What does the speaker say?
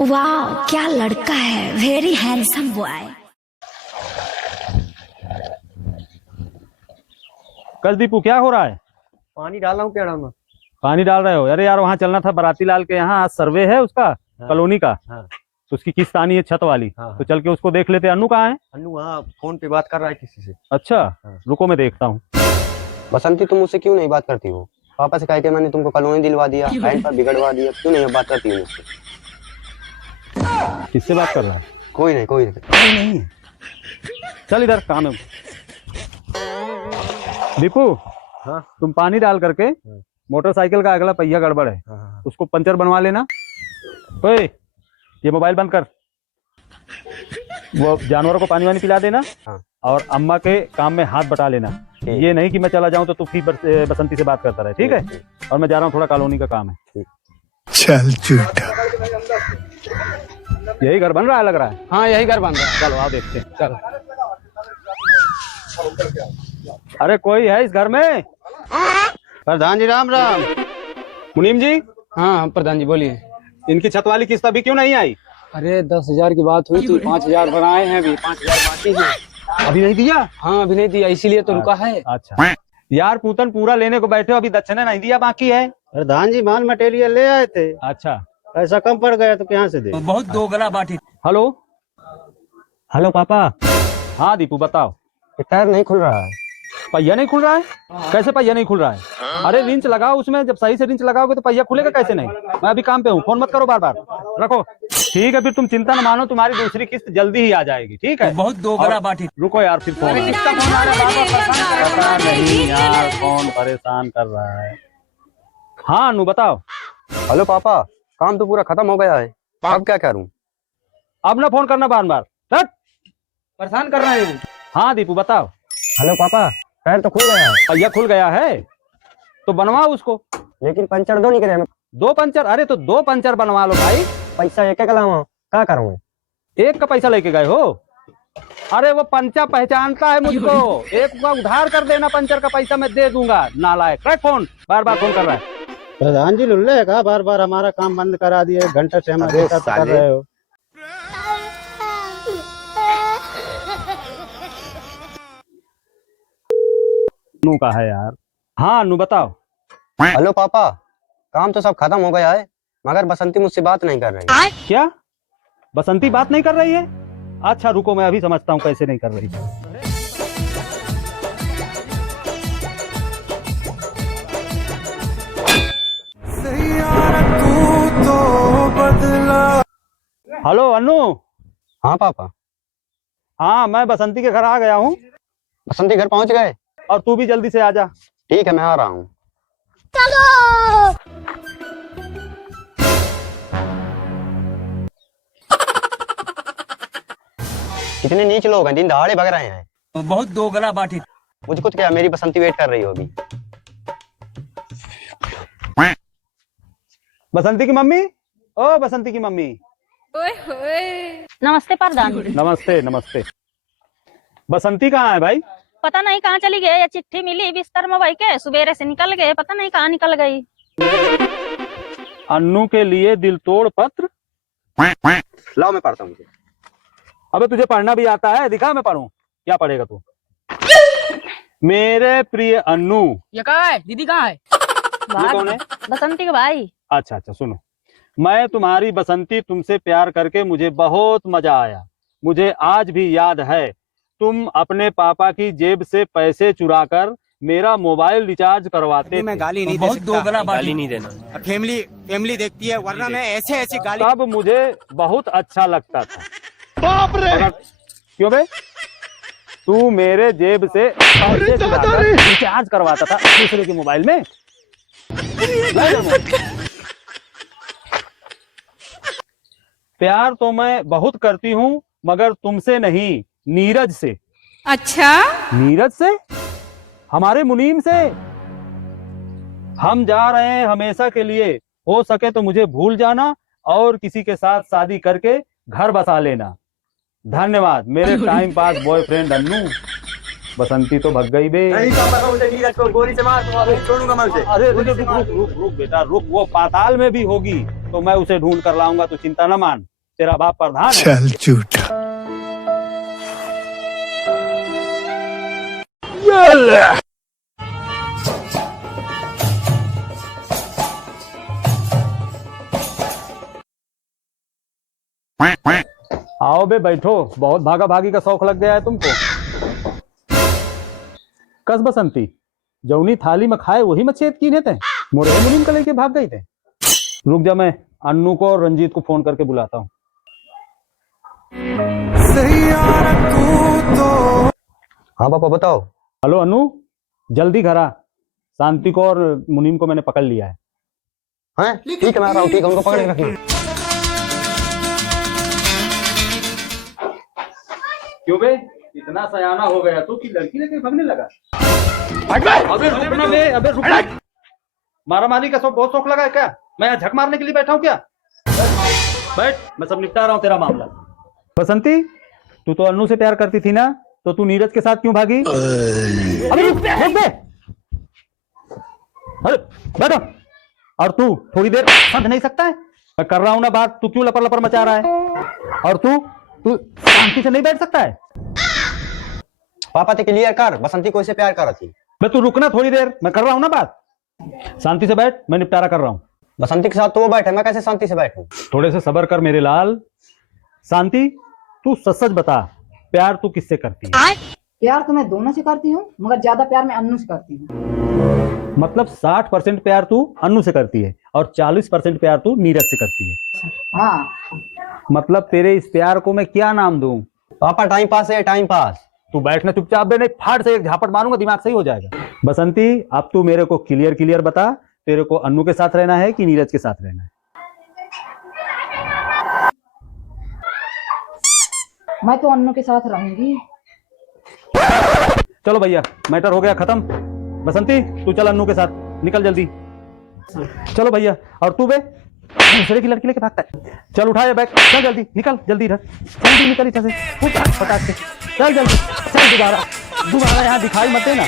वाह क्या लड़का है, वेरी हैंडसम बॉय। कल दीपू क्या हो रहा है? पानी डाल रहा हूँ पेड़ों में। पानी डाल रहे हो? अरे यार वहाँ चलना था बाराती लाल के यहाँ, आज सर्वे है उसका। हाँ। कॉलोनी का। हाँ। तो उसकी किस्त आनी है छत वाली। हाँ। तो चल के उसको देख लेते। अन्नू कहाँ है? अन्नू वहाँ फोन पे बात कर रहा है किसी से। अच्छा। हाँ। रुको मैं देखता हूँ। बसंती, तुम मुझसे क्यों नहीं बात करती हो? पापा से कह के मैंने तुमको कॉलोनी दिलवा दिया, हैंड पर बिगड़वा दिया, क्यों नहीं बात करती हो मुझसे? किससे बात कर रहा है? कोई नहीं, कोई नहीं। कोई नहीं। चल इधर काम है। दीपू, हाँ। तुम पानी डाल करके मोटरसाइकिल का अगला पहिया गड़बड़ है, हाँ। उसको पंचर बनवा लेना। ओए, ये मोबाइल बंद कर। वो जानवरों को पानी वानी पिला देना। हाँ। और अम्मा के काम में हाथ बटा लेना। ये नहीं कि मैं चला जाऊं तो तू फिर बसंती से बात करता रहे, ठीक है? और मैं जा रहा हूँ, थोड़ा कॉलोनी का काम है। चल झूठा। यही घर बन रहा है लग रहा है। हाँ यही घर बन रहा है। चलो आओ देखते हैं। चलो। अरे कोई है इस घर में? प्रधान जी राम राम। मुनीम जी, हाँ प्रधान जी बोलिए। इनकी छत वाली किस्त अभी क्यों नहीं आई? अरे 10,000 की बात हुई थी, 5,000 बनाए हैं, अभी 5,000 बाकी है। अभी नहीं दिया? हाँ अभी नहीं दिया, इसीलिए तो रुका है। अच्छा यार, पूतन पूरा लेने को बैठे हो, अभी दक्षिणा नहीं दिया, बाकी है। प्रधान जी माल मटेरियल ले आए थे, अच्छा। ऐसा कम पड़ गया तो कहाँ से दे? बहुत दोगला बाटी। हेलो। हेलो पापा। हाँ दीपू बताओ। टायर नहीं खुल रहा है। पहिया नहीं खुल रहा है? कैसे पहिया नहीं खुल रहा है? अरे रिंच लगाओ उसमें, जब सही से रिंच लगाओगे तो पहिया खुलेगा कैसे नहीं? मैं अभी काम पे हूँ, फोन मत करो बार बार, रखो। ठीक है फिर तुम चिंता न मानो, तुम्हारी दूसरी किस्त जल्दी ही आ जाएगी, ठीक है? बहुत दोगला बाटी। रुको यार, फिर फोन पता नहीं यार कौन परेशान कर रहा है। हाँ अनु बताओ। हेलो पापा, काम तो पूरा खत्म हो गया है, अब क्या करूं? अब ना फोन करना बार बार, परेशान कर रहे हैं। हाँ दीपू बताओ। हेलो पापा, टायर तो खुल गया है। पहिया खुल गया है तो बनवाओ उसको। लेकिन पंचर दो नहीं करे। 2 पंचर? अरे तो 2 पंचर बनवा लो भाई। पैसा एक एक लावा, क्या करूं? एक का पैसा लेके गए हो? अरे वो पंचा पहचानता है मुझको, एक का उधार कर देना, पंचर का पैसा मैं दे दूंगा। नालायक, रख फोन, बार बार फोन कर रहा है। प्रधान जी लुल्ले का बार बार हमारा काम बंद करा दिए, एक घंटा से हमारे साथ कर रहे हो। अनु का है यार। हाँ अनु बताओ। हेलो पापा, काम तो सब खत्म हो गया है, मगर बसंती मुझसे बात नहीं कर रही। क्या बसंती बात नहीं कर रही है? अच्छा रुको, मैं अभी समझता हूँ कैसे नहीं कर रही है। हेलो अनु। हाँ पापा। हाँ मैं बसंती के घर आ गया हूँ, बसंती घर पहुंच गए? और तू भी जल्दी से आ जा। ठीक है, मैं आ रहा हूँ। कितने नीच लोग हैं, दिन दहाड़े भग रहे हैं। बहुत दोगला बाटी। मुझको तो क्या, मेरी बसंती वेट कर रही हो अभी। बसंती की मम्मी, ओ बसंती की मम्मी। नमस्ते प्रधान जी। नमस्ते नमस्ते। बसंती कहाँ है भाई? पता नहीं कहाँ चली गई, या चिट्ठी मिली बिस्तर में भाई के, सुबेरे से निकल गए, पता नहीं कहाँ निकल गई। अन्नू के लिए दिल तोड़ पत्र। लाओ मैं पढ़ता हूँ। अबे तुझे पढ़ना भी आता है? दिखा मैं पढ़ूं। क्या पढ़ेगा तू? मेरे प्रिय अन्नू। ये कहाँ है? दीदी कहाँ है? ये कौन है? बसंती के भाई। अच्छा अच्छा सुनो, मैं तुम्हारी बसंती, तुमसे प्यार करके मुझे बहुत मजा आया। मुझे आज भी याद है, तुम अपने पापा की जेब से पैसे चुराकर मेरा मोबाइल रिचार्ज करवाते थे। मैं गाली नहीं दे सकता। बहुत दोगला बाटी। नहीं देना। फैमिली देखती है, वरना मैं ऐसे गाली। तब मुझे बहुत अच्छा लगता था। बाप रे! क्यों बे? तू मेरे जेब से पैसे चुराकर रिचार्ज करवाता था दूसरे के मोबाइल में। प्यार तो मैं बहुत करती हूँ, मगर तुमसे नहीं, नीरज से। अच्छा? नीरज से? हमारे मुनीम से। हम जा रहे हैं हमेशा के लिए, हो सके तो मुझे भूल जाना और किसी के साथ शादी करके घर बसा लेना। धन्यवाद मेरे टाइम पास बॉयफ्रेंड अन्नू। बसंती तो भग गई बे। नहीं पापा का मुझे नीरज को गोली से मार दूंगा, छोड़ूंगा मैं उसे। अरे रुक रुक रुक रुक रुक बेटा रुक, वो पाताल में भी होगी तो मैं उसे ढूंढ कर लाऊंगा, तो चिंता न मान, तेरा बाप प्रधान है। चल झूठा। आओ बे बैठो, बहुत भागा भागी का शौक लग गया है तुमको। कस बसंती, जौनी थाली में खाए वही में छेद कीने थे, मोरे मुनीम का लेके भाग गई थे। रुक जा, मैं अन्नू को और रंजीत को फोन करके बुलाता हूँ। हाँ पापा बताओ। हेलो अन्नू, जल्दी घर आ, शांति को और मुनीम को मैंने पकड़ लिया है। हाँ ठीक है, मैं आ रहा हूँ। ठीक है, उनको पकड़ के रखना। क्यों बे, इतना सयाना हो गया तू कि लड़की लेके भागने लगा? अबे रुक ना बे, अबे रुक। मारा मारी का बहुत शौक लगा है क्या? मैं यहाँ झक मारने के लिए बैठा हूँ क्या? बैठ, मैं सब निपटा रहा हूँ तेरा मामला। बसंती, तू तो अन्नू से प्यार करती थी ना, तो तू नीरज के साथ क्यों भागी? अबे रुक बे। अरे बैठो। और तू थोड़ी देर समझ नहीं सकता है? मैं कर रहा हूं ना बात, तू क्यों लपर लपर मचा रहा है? और तू शांति से नहीं बैठ सकता है? पापा ते क्लियर कर, बसंती को इसे प्यार कर रही। मैं तू रुकना थोड़ी देर, मैं कर रहा हूं ना बात। शांति से बैठ, मैं निपटारा कर रहा हूं। बसंती के साथ तो वो बैठे, मैं कैसे शांति से बैठूं? थोड़े से सब्र कर मेरे लाल। शांति, तू सच सच बता, प्यार तू किससे करती है? प्यार तो मैं दोनों से करती हूँ, मगर ज्यादा प्यार मैं अन्नू से करती हूँ। मतलब 60% प्यार तू अन्नू से करती है और 40% प्यार तू नीरज से करती है। हाँ। मतलब तेरे इस प्यार को मैं क्या नाम दूं? पापा टाइम पास है, टाइम पास। तू बैठना चुपचाप बे, नहीं फाड़ से एक झापट मारूंगा, दिमाग सही हो जाएगा। बसंती, अब तू मेरे को क्लियर क्लियर बता, तेरे को अन्नू के साथ रहना है कि नीरज के साथ रहना है? मैं तो अन्नू के साथ रहूंगी। चलो भैया, मैटर हो गया खत्म। बसंती, तू चल अन्नू के साथ, निकल जल्दी। चलो भैया, और तू बे दूसरे की लड़की लेके भागता है? चल उठा ये बैग, चल जल्दी निकल, जल्दी इधर जल्दी निकल इधर से, फटाक से चल जल्दी, चल। दोबारा यहाँ दिखाई मत देना।